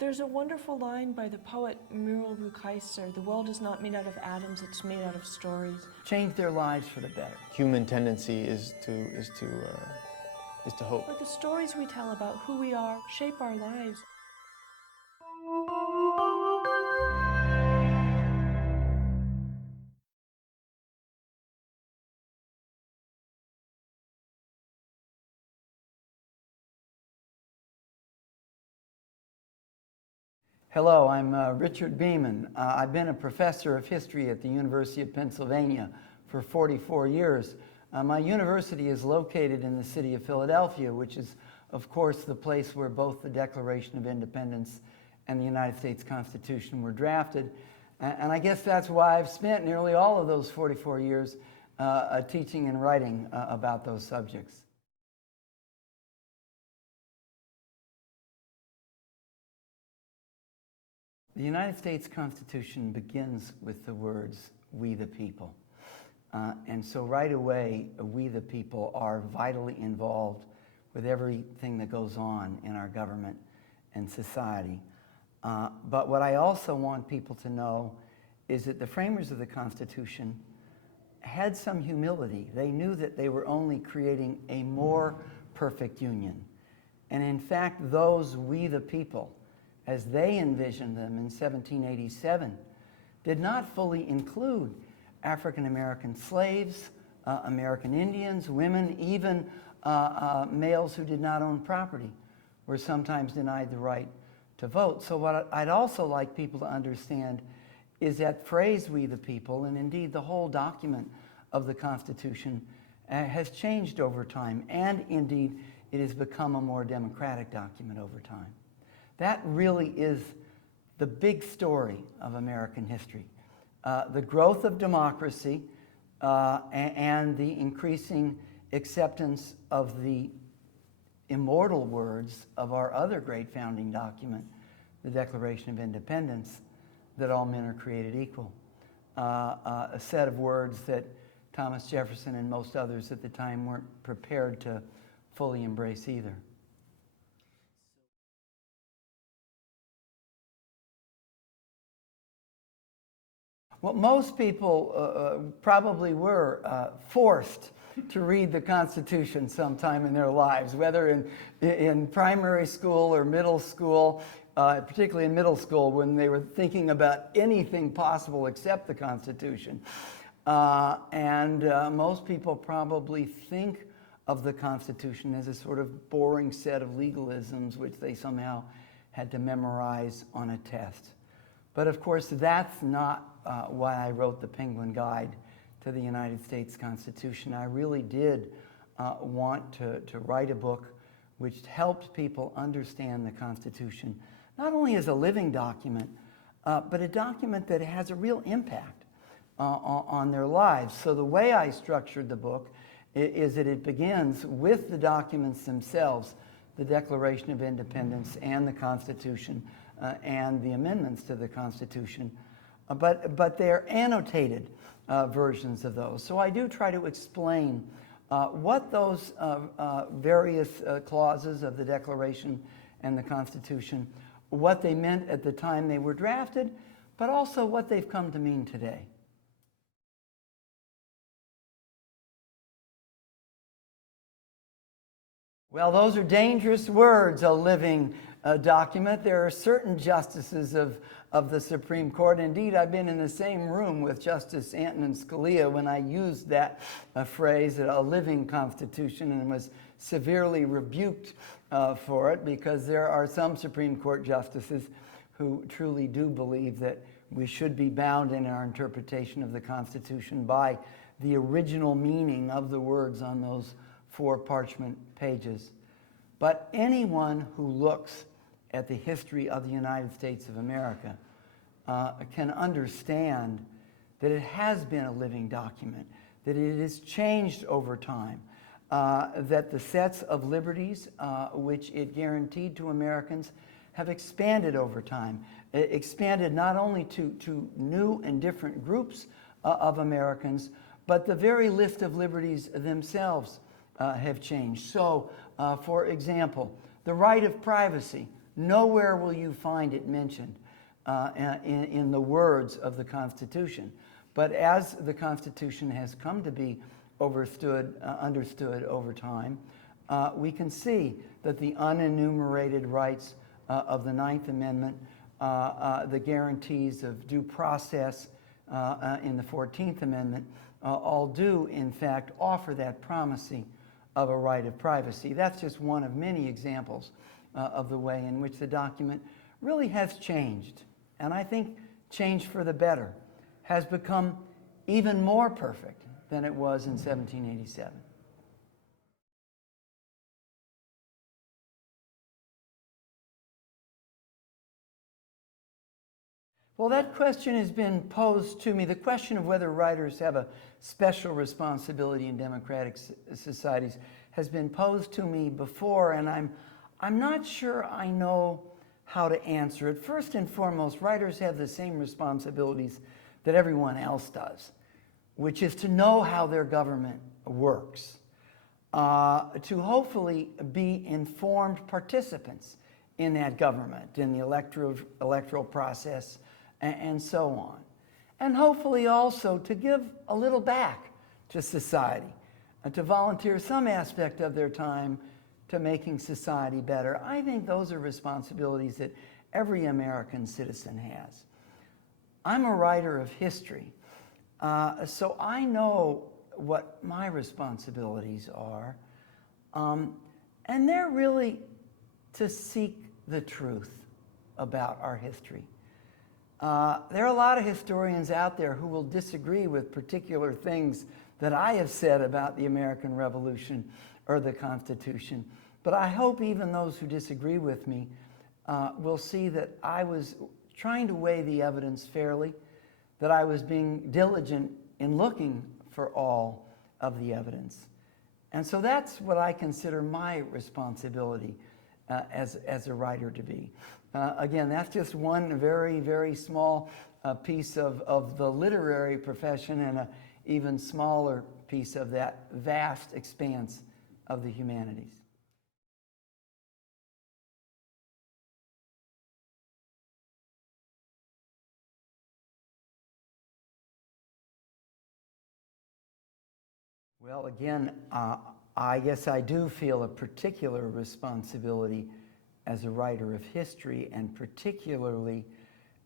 There's a wonderful line by the poet Muriel Rukeyser, "The world is not made out of atoms, it's made out of stories." Change their lives for the better. Human tendency is to hope. But the stories we tell about who we are shape our lives. Hello, I'm Richard Beeman. I've been a professor of history at the University of Pennsylvania for 44 years. My university is located in the city of Philadelphia, which is, of course, the place where both the Declaration of Independence and the United States Constitution were drafted. And I guess that's why I've spent nearly all of those 44 years teaching and writing about those subjects. The United States Constitution begins with the words, "We the people." And so right away, we the people are vitally involved with everything that goes on in our government and society. But what I also want people to know is that the framers of the Constitution had some humility. They knew that they were only creating a more perfect union. And in fact, those we the people, as they envisioned them in 1787, did not fully include African American slaves, American Indians, women, even males who did not own property were sometimes denied the right to vote. So what I'd also like people to understand is that phrase, "we the people," and indeed the whole document of the Constitution has changed over time, and indeed it has become a more democratic document over time. That really is the big story of American history. The growth of democracy and the increasing acceptance of the immortal words of our other great founding document, the Declaration of Independence, that all men are created equal. A set of words that Thomas Jefferson and most others at the time weren't prepared to fully embrace either. Well, most people probably were forced to read the Constitution sometime in their lives, whether in primary school or middle school, particularly in middle school when they were thinking about anything possible except the Constitution. Most people probably think of the Constitution as a sort of boring set of legalisms which they somehow had to memorize on a test. But of course, that's not why I wrote the Penguin Guide to the United States Constitution. I really did want to write a book which helped people understand the Constitution, not only as a living document, but a document that has a real impact on their lives. So the way I structured the book is that it begins with the documents themselves, the Declaration of Independence and the Constitution, and the amendments to the Constitution, but they're annotated versions of those. So I do try to explain what those various clauses of the Declaration and the Constitution, what they meant at the time they were drafted, but also what they've come to mean today. Well, those are dangerous words, a living document. There are certain justices of the Supreme Court. Indeed, I've been in the same room with Justice Antonin Scalia when I used that phrase, a living constitution, and was severely rebuked for it, because there are some Supreme Court justices who truly do believe that we should be bound in our interpretation of the Constitution by the original meaning of the words on those 4 parchment pages. But anyone who looks at the history of the United States of America can understand that it has been a living document, that it has changed over time, that the sets of liberties which it guaranteed to Americans have expanded over time, expanded not only to new and different groups of Americans, but the very list of liberties themselves have changed. So, for example, the right of privacy Nowhere will you find it mentioned in the words of the Constitution. But as the Constitution has come to be understood over time, we can see that the unenumerated rights of the Ninth Amendment, the guarantees of due process in the 14th Amendment, all do, in fact, offer that promising of a right of privacy. That's just one of many examples of the way in which the document really has changed, and I think changed for the better, has become even more perfect than it was in 1787. Well, that question has been posed to me. The question of whether writers have a special responsibility in democratic societies has been posed to me before, and I'm not sure I know how to answer it. First and foremost, writers have the same responsibilities that everyone else does, which is to know how their government works, to hopefully be informed participants in that government, in the electoral process, and so on. And hopefully also to give a little back to society, and to volunteer some aspect of their time to making society better. I think those are responsibilities that every American citizen has. I'm a writer of history, so I know what my responsibilities are, and they're really to seek the truth about our history. There are a lot of historians out there who will disagree with particular things that I have said about the American Revolution or the Constitution, but I hope even those who disagree with me will see that I was trying to weigh the evidence fairly, that I was being diligent in looking for all of the evidence. And so that's what I consider my responsibility as a writer to be. Again, that's just one very, very small piece of the literary profession, and an even smaller piece of that vast expanse of the humanities. Well, again, I guess I do feel a particular responsibility as a writer of history, and particularly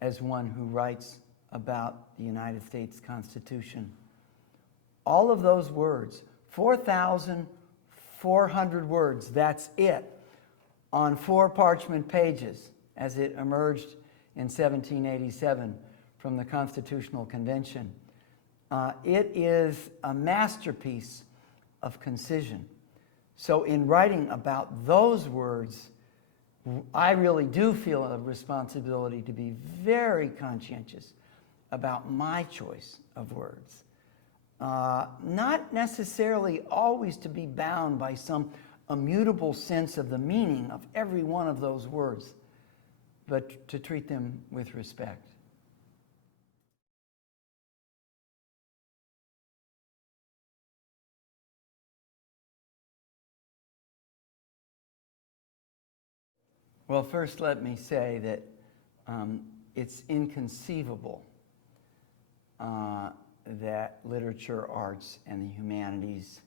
as one who writes about the United States Constitution. All of those words, 4,400 words, that's it, on 4 parchment pages as it emerged in 1787 from the Constitutional Convention. It is a masterpiece of concision. So in writing about those words, I really do feel a responsibility to be very conscientious about my choice of words. Not necessarily always to be bound by some immutable sense of the meaning of every one of those words, but to treat them with respect. Well, first let me say that it's inconceivable that literature, arts, and the humanities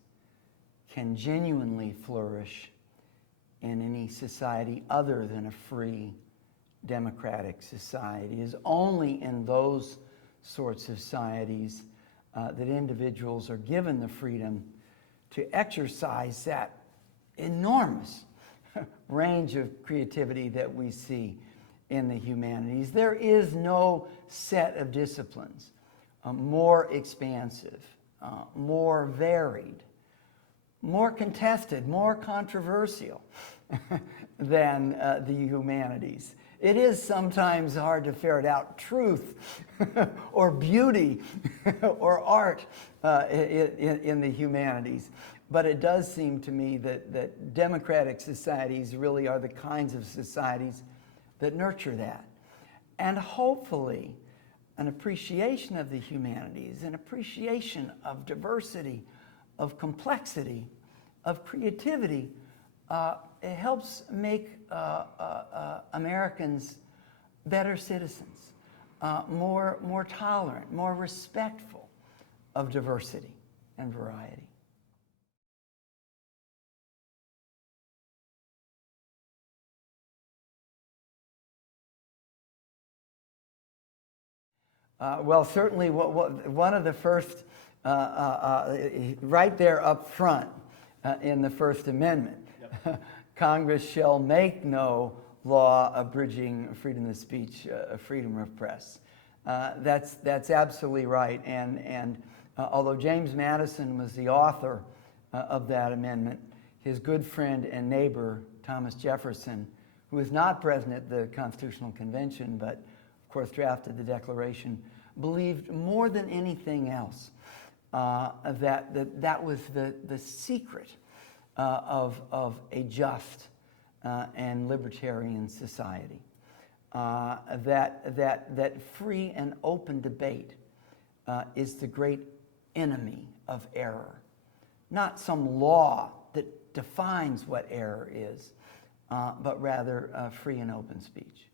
can genuinely flourish in any society other than a free, democratic society. It is only in those sorts of societies that individuals are given the freedom to exercise that enormous range of creativity that we see in the humanities. There is no set of disciplines more expansive, more varied, more contested, more controversial than the humanities. It is sometimes hard to ferret out truth or beauty or art in the humanities. But it does seem to me that democratic societies really are the kinds of societies that nurture that. And hopefully, an appreciation of the humanities, an appreciation of diversity, of complexity, of creativity, it helps make Americans better citizens, more tolerant, more respectful of diversity and variety. Well, certainly one of the first, right there up front in the First Amendment, yep. Congress shall make no law abridging freedom of speech, freedom of press. That's absolutely right. And although James Madison was the author of that amendment, his good friend and neighbor, Thomas Jefferson, who was not present at the Constitutional Convention, but of course drafted the Declaration, believed more than anything else that was the secret of a just and libertarian society. That free and open debate is the great enemy of error. Not some law that defines what error is, but rather free and open speech.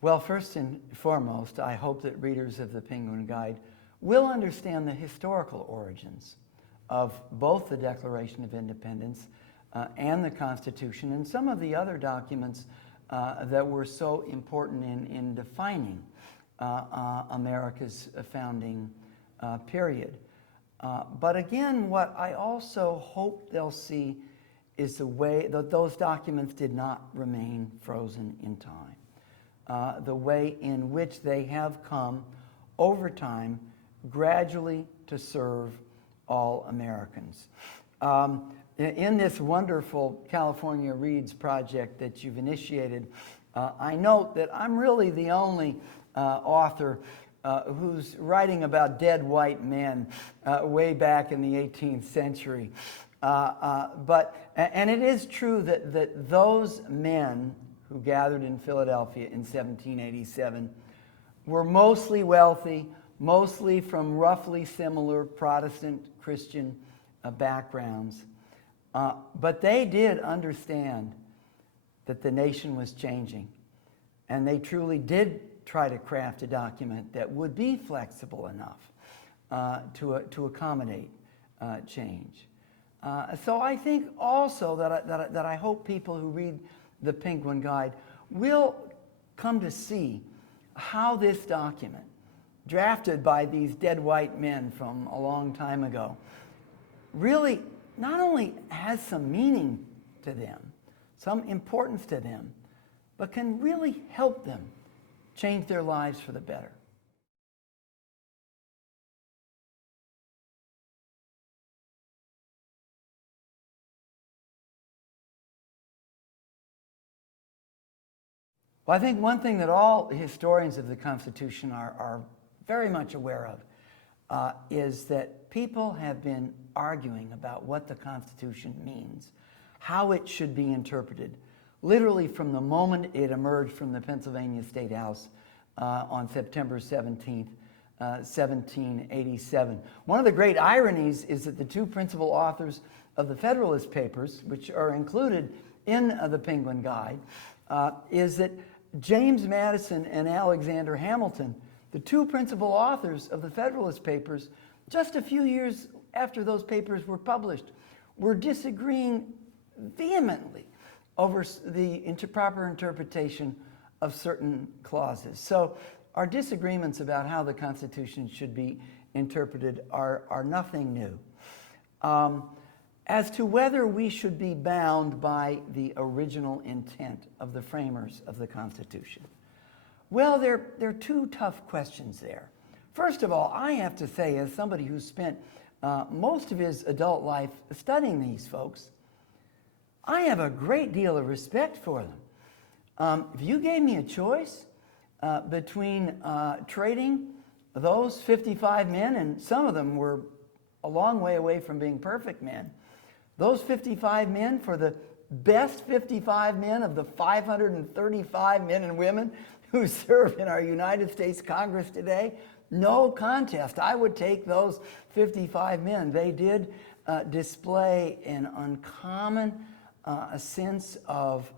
Well, first and foremost, I hope that readers of the Penguin Guide will understand the historical origins of both the Declaration of Independence and the Constitution and some of the other documents that were so important in defining America's founding period. But again, what I also hope they'll see is the way that those documents did not remain frozen in time. The way in which they have come over time gradually to serve all Americans. In this wonderful California Reads project that you've initiated, I note that I'm really the only author who's writing about dead white men way back in the 18th century. And it is true that those men who gathered in Philadelphia in 1787 were mostly wealthy, mostly from roughly similar Protestant Christian backgrounds. But they did understand that the nation was changing, and they truly did try to craft a document that would be flexible enough to accommodate change. So I think also that I hope people who read the Penguin Guide will come to see how this document, drafted by these dead white men from a long time ago, really not only has some meaning to them, some importance to them, but can really help them change their lives for the better. Well, I think one thing that all historians of the Constitution are very much aware of is that people have been arguing about what the Constitution means, how it should be interpreted, literally from the moment it emerged from the Pennsylvania State House on September 17th, 1787. One of the great ironies is that the two principal authors of the Federalist Papers, which are included in the Penguin Guide, is that James Madison and Alexander Hamilton, the two principal authors of the Federalist Papers, just a few years after those papers were published, were disagreeing vehemently over the proper interpretation of certain clauses. So our disagreements about how the Constitution should be interpreted are nothing new. As to whether we should be bound by the original intent of the framers of the Constitution, well, there are two tough questions there. First of all, I have to say, as somebody who spent most of his adult life studying these folks, I have a great deal of respect for them. If you gave me a choice between trading those 55 men, and some of them were a long way away from being perfect men, those 55 men for the best 55 men of the 535 men and women who serve in our United States Congress today? No contest. I would take those 55 men. They did display an uncommon a sense of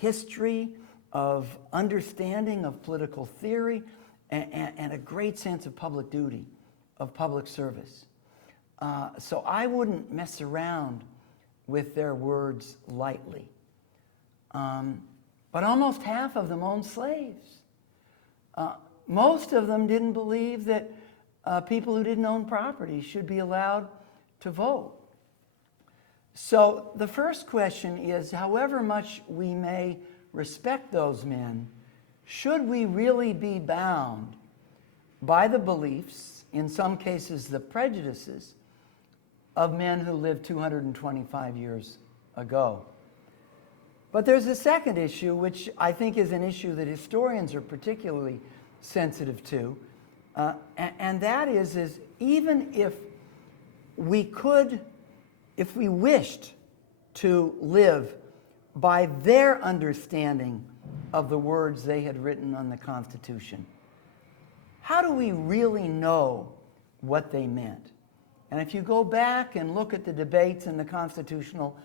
history, of understanding of political theory, and a great sense of public duty, of public service. So I wouldn't mess around with their words lightly. But almost half of them owned slaves. Most of them didn't believe that people who didn't own property should be allowed to vote. So the first question is, however much we may respect those men, should we really be bound by the beliefs, in some cases the prejudices, of men who lived 225 years ago? But there's a second issue, which I think is an issue that historians are particularly sensitive to, and that is even if we could, if we wished to live by their understanding of the words they had written on the Constitution, how do we really know what they meant? And if you go back and look at the debates in the Constitutional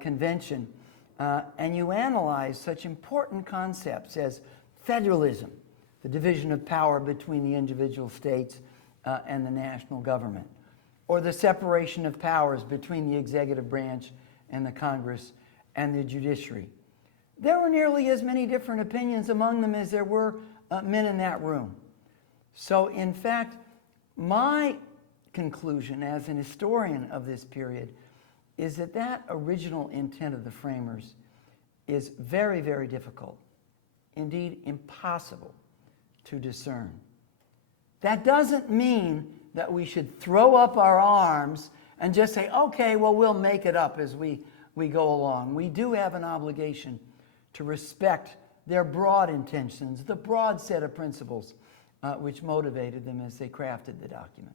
Convention, and you analyze such important concepts as federalism, the division of power between the individual states and the national government, or the separation of powers between the executive branch and the Congress and the judiciary, there were nearly as many different opinions among them as there were men in that room. So in fact, my conclusion as an historian of this period is that that original intent of the framers is very, very difficult, indeed impossible to discern. That doesn't mean that we should throw up our arms and just say, okay, well, we'll make it up as we go along. We do have an obligation to respect their broad intentions, the broad set of principles which motivated them as they crafted the document.